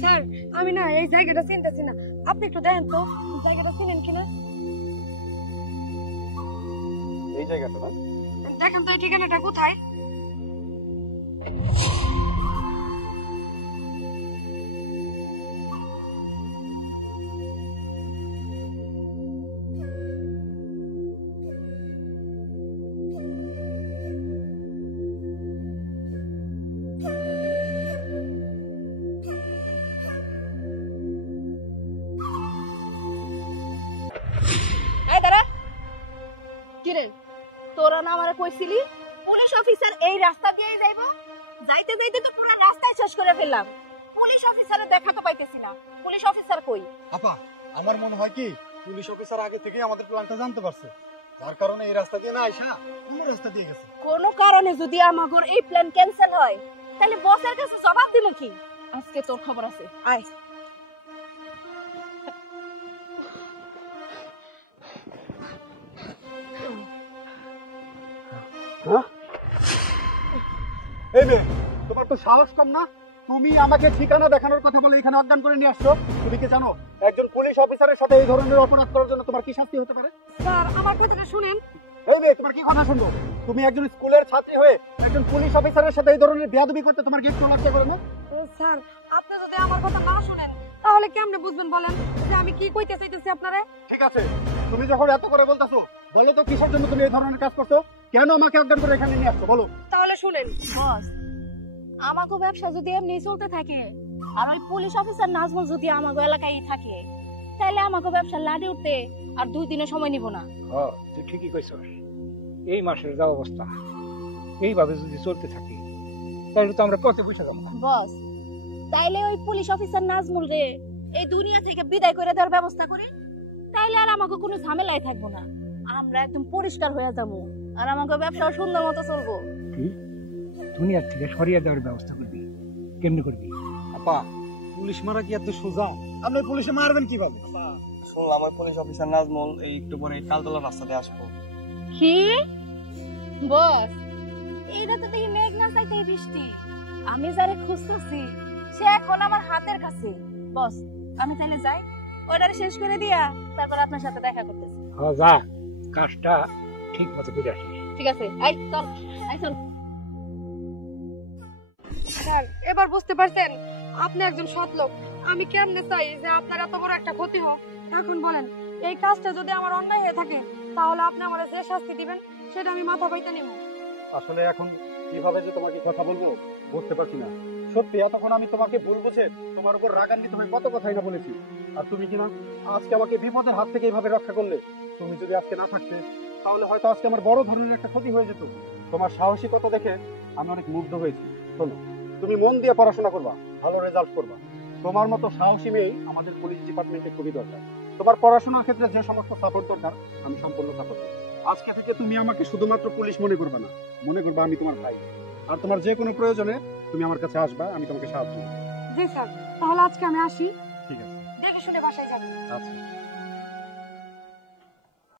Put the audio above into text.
Sir আমি না এই জায়গাটা চিনতেছি না, আপনি একটু দেখেন তো জায়গাটা চিনেন কিনা। এই জায়গাটা না, দেখেন তো এই ঠিকানাটা কোথায়। কিরে তোরা না আমারে কইছিলি পুলিশ অফিসার এই রাস্তা দিয়েই যাইবো, যাইতে যাইতে তো পুরো রাস্তায় শেষ করে ফেললাম। পুলিশ অফিসারের দেখা তো পাইতেছি না, পুলিশ অফিসার কই? আপা আমার মনে হয় কি পুলিশ অফিসার আগে থেকে আমাদের প্ল্যানটা জানতে পারছে, যার কারণে এই রাস্তা দিয়ে না আইসা অন্য রাস্তা দিয়ে গেছে। কোনো কারণে যদি আমাগর এই প্ল্যান ক্যান্সেল হয় তাহলে বসের কাছে জবাব দিব কি? আজকে তোর খবর আছে, আয়। এই মেয়ে, তোমার তো সাহস কম না? তুমি আমাকে ঠিকানা দেখানোর কথা বলে এখানে অজ্ঞান করে নিয়ে আসছো। তুমি কি জানো একজন পুলিশ অফিসারের সাথে এই ধরনের অপরাধ করার জন্য তোমার কি শাস্তি হতে পারে? স্যার আমার কথাটা শুনেন। এই মেয়ে, তোমার কি কথা শুনবো? তুমি একজন স্কুলের ছাত্রী হয়ে একজন পুলিশ অফিসারের সাথে এই ধরনের বেয়াদবি করতে তোমার কি একটু লজ্জা করে না? স্যার আপনি যদি আমার কথা না শুনেন তাহলে কেমনে বুঝবেন বলেন যে আমি কি কইতে চাইতেছি আপনারে? ঠিক আছে, তুমি যখন এত করে বলতাছো বলো তো কিসের জন্য তুমি এই ধরনের কাজ করছো? কেন আমাকে অজ্ঞান করে এখানে নিয়ে আসছো বলো। তাহলে শুনেন বস, আমাগো ব্যবসা যদি এমনি চলতে থাকে আর ওই পুলিশ অফিসার নাজমুল যদি আমাগো এলাকায় থাকে তাহলে আমাগো ব্যবসা লাড়ে উঠতে আর 2 দিনের সময় নিব না। হ্যাঁ তুই ঠিকই কইছস। এই মাসের যা অবস্থা এইভাবে যদি চলতে থাকে তাহলে তো আমরা পথে বসে যাবো। বস, তাইলে ওই পুলিশ অফিসার নাজমুল রে এই দুনিয়া থেকে বিদায় করে দেওয়ার ব্যবস্থা করে, তাইলে আর আমাকে কোনো ঝামেলাই থাকবো না, আমরা একদম পরিষ্কার হয়ে যাবো আর আমাকে ব্যবসা সুন্দর মতো চলবো। কি দুনিয়ার থেকে সরিয়ে দেওয়ার ব্যবস্থা করবি? কেমনি করবি? আপা পুলিশ মারা কি এত সোজা? আপনি পুলিশে মারবেন কিভাবে? শুনলাম ওই পুলিশ অফিসার নাজমুল এই একটু পরে তালতলা রাস্তাতে আসবো। কি বস, এইটা তো দেখি মেঘ না চাইতে বৃষ্টি। আমি যারে খুঁজতেছি সে এখন আমার হাতের কাছে। বস আমি তাহলে যাই, অর্ডার শেষ করে দিয়া তারপর আপনার সাথে দেখা করতেছি। হ্যাঁ যা, কাজটা ঠিক মতো করে আসিস। ঠিক আছে, আই চল, আই চল। স্যার এবার বুঝতে পারছেন আপনি একজন সৎ লোক। আমি কেমনে চাই যে আপনার এত বড় একটা ক্ষতি হোক। এখন বলেন এই কাজটা যদি আমার অন্যায় হয়ে থাকে তাহলে আপনি আমার যে শাস্তি দিবেন সেটা আমি মাথা পাইতে নেব। আসলে এখন কিভাবে যে তোমাকে কথা বলবো বুঝতে পারছি না। সত্যি এতক্ষণ আমি তোমাকে ভুল বুঝে তোমার উপর রাগান্বিত হয়ে কত কথাই না বলেছি, আর তুমি কিনা আজকে আমাকে বিপদের হাত থেকে এইভাবে রক্ষা করলে। তুমি যদি আজকে না থাকতে তাহলে হয়তো আজকে আমার বড় ধরনের একটা ক্ষতি হয়ে যেত। তোমার সাহসিকতা দেখে আমি অনেক মুগ্ধ হয়েছি। শোনো, তুমি মন দিয়ে পড়াশোনা করবা, ভালো রেজাল্ট করবা। তোমার মতো সাহসী মেয়েই আমাদের পুলিশ ডিপার্টমেন্টে খুবই দরকার। তোমার পড়াশোনার ক্ষেত্রে যে সমস্ত সাপোর্ট দরকার আমি সম্পূর্ণ সাপোর্ট করব। আজকে থেকে তুমি আমাকে শুধুমাত্র পুলিশ মনে করবে না, মনে করবে আমি তোমার ভাই। আর তোমার যে কোনো প্রয়োজনে তুমি আমার কাছে আসবা, আমি তোমাকে সাহায্য করব। জি স্যার, তাহলে আজকে আমি আসি। ঠিক আছে, দেখে শুনে বাসায় যাবেন। আচ্ছা।